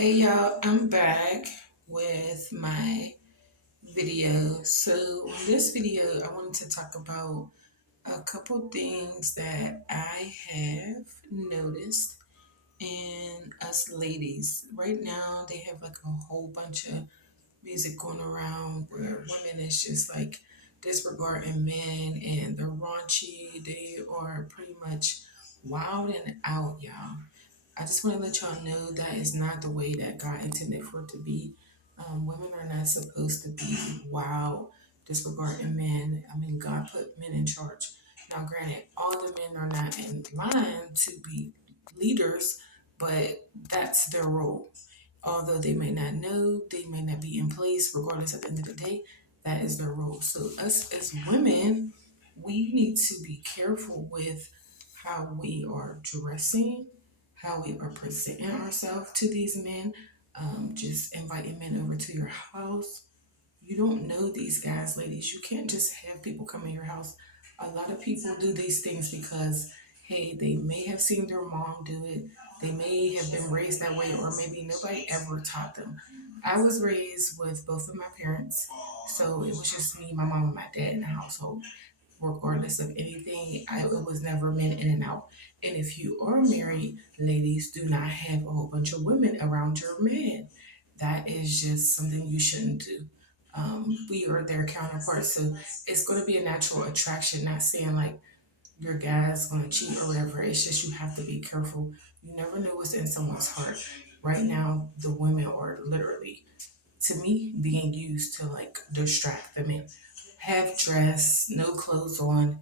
Hey y'all, I'm back with my video. So, in this video, I wanted to talk about a couple things that I have noticed in us ladies. Right now, they have like a whole bunch of music going around where women is just like disregarding men and they're raunchy. They are pretty much wild and out, y'all. I just want to let y'all know that is not the way that God intended for it to be. Women are not supposed to be wild, disregarding men. I mean, God put men in charge. Now, granted, all the men are not in line to be leaders, but that's their role. Although they may not know, they may not be in place, regardless at the end of the day, that is their role. So, us as women, we need to be careful with how we are dressing, how we are presenting ourselves to these men, just inviting men over to your house. You don't know these guys, ladies. You can't just have people come in your house. A lot of people do these things because, hey, they may have seen their mom do it. They may have been raised that way, or maybe nobody ever taught them. I was raised with both of my parents, so it was just me, my mom, and my dad in the household regardless of anything. It was never men in and out. And if you are married, ladies, do not have a whole bunch of women around your man. That is just something you shouldn't do. We are their counterparts, so it's going to be a natural attraction. Not saying like your guy's going to cheat or whatever. It's just you have to be careful. You never know what's in someone's heart. Right now, the women are literally, to me, being used to like distract the men. Half dressed, no clothes um,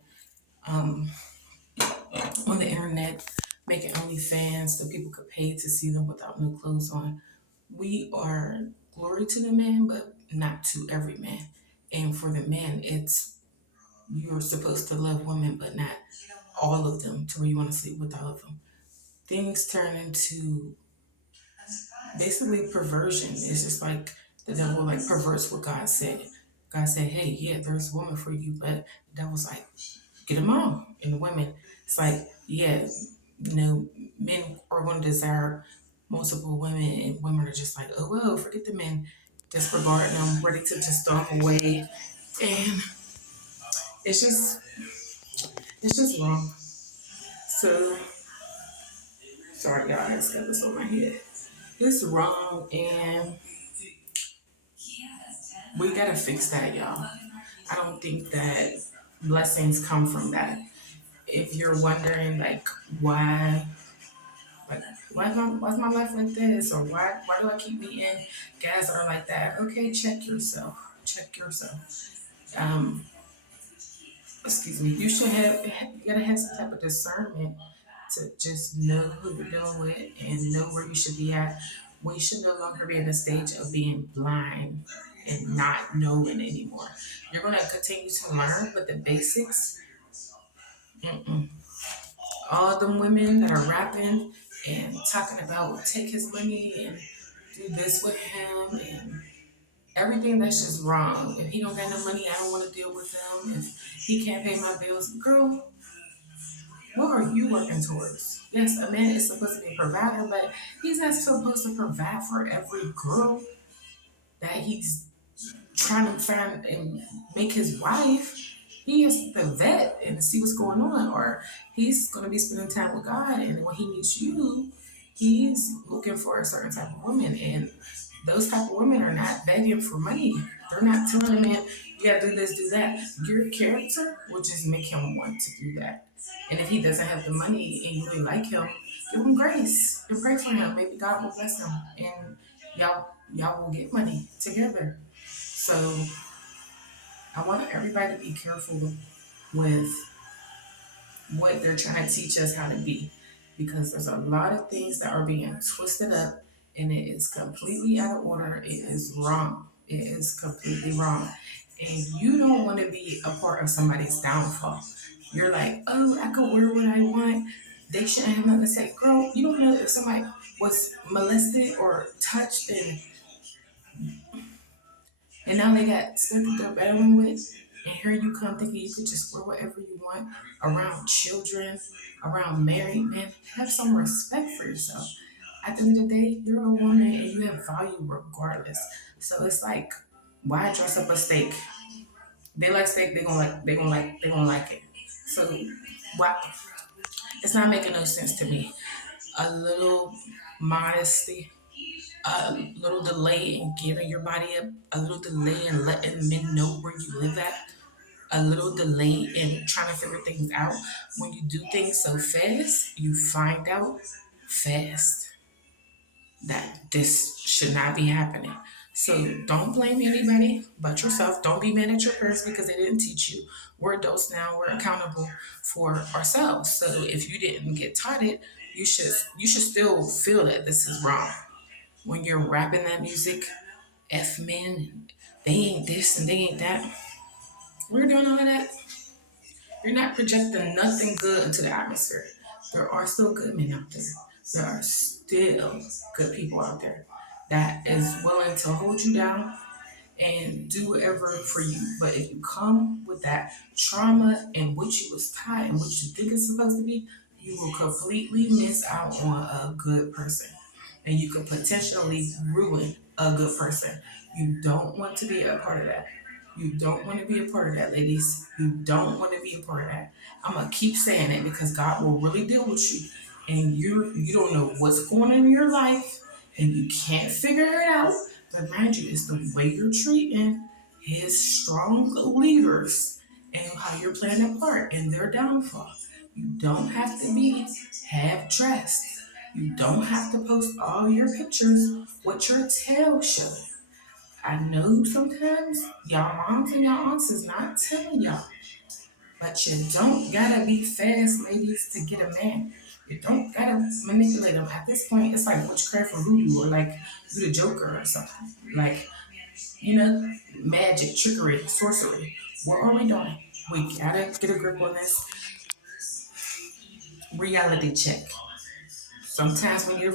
on the internet, making OnlyFans so people could pay to see them without no clothes on. We are glory to the man, but not to every man. And for the man, it's you're supposed to love women, but not all of them to where you want to sleep with all of them. Things turn into basically perversion. It's just like the devil like perverts what God said. God said, hey, yeah, there's a woman for you, but the devil's like, get them all. And the women, it's like, yeah, men are going to desire multiple women, and women are just like, oh, well, forget the men, disregarding them, ready to just throw them away. And it's just, it's just wrong. So, sorry, y'all, I just got this on my head. It's wrong, and we got to fix that, y'all. I don't think that blessings come from that. If you're wondering, like, why like, why's my life like this? Or why do I keep meeting guys that are like that? Okay, check yourself. Check yourself. Um, excuse me. You gotta have some type of discernment to just know who you're dealing with and know where you should be at. We should no longer be in the stage of being blind and not knowing anymore. You're gonna continue to learn, but the basics, mm-mm. All them women that are rapping and talking about take his money and do this with him and everything, that's just wrong. If he don't got no money, I don't want to deal with him. If he can't pay my bills, girl, what are you working towards? Yes, a man is supposed to be a provider, but he's not supposed to provide for every girl that he's trying to find and make his wife. He has to vet and see what's going on, or he's going to be spending time with God. And when he meets you, he's looking for a certain type of woman. And those type of women are not begging for money. They're not telling a man, you got to do this, do that. Your character will just make him want to do that. And if he doesn't have the money and you really like him, give him grace and pray for him. Maybe God will bless him, and y'all will get money together. So I want everybody to be careful with what they're trying to teach us how to be, because there's a lot of things that are being twisted up and it is completely out of order. It is wrong. It is completely wrong. And you don't want to be a part of somebody's downfall. You're like, oh, I can wear what I want. They shouldn't have nothing to say. Girl, you don't know if somebody was molested or touched and now they got stuff that they're battling with. And here you come thinking you could just wear whatever you want around children, around married men. Have some respect for yourself. at the end of the day, you're a woman and you have value regardless. So it's like, why dress up a steak? They like steak, they gonna like it. So why it's not making no sense to me. A little modesty, a little delay in giving your body up, a little delay in letting men know where you live at, a little delay in trying to figure things out. When you do things so fast, you find out fast that this should not be happening. So don't blame anybody but yourself. Don't be mad at your parents because they didn't teach you. We're adults now. We're accountable for ourselves. So if you didn't get taught it, you should still feel that this is wrong. When you're rapping that music, F men, they ain't this and they ain't that. We're doing all of that. You're not projecting nothing good into the atmosphere. There are still good men out there. There are still good people out there that is willing to hold you down and do whatever for you. But if you come with that trauma and what you was taught and what you think it's supposed to be, you will completely miss out on a good person. And you could potentially ruin a good person. You don't want to be a part of that. You don't want to be a part of that, ladies. You don't want to be a part of that. I'm gonna keep saying it because God will really deal with you, and you don't know what's going on in your life, and you can't figure it out. But mind you, it's the way you're treating His strong leaders and how you're playing a part in their downfall. You don't have to be half dressed. You don't have to post all your pictures with your tail showing. I know sometimes y'all moms and y'all aunts is not telling y'all, but you don't gotta be fast, ladies, to get a man. You don't gotta manipulate them. At this point, it's like witchcraft or voodoo, or like you the Joker or something. Like, magic, trickery, sorcery. What are we doing? We gotta get a grip on this reality check. Sometimes when you're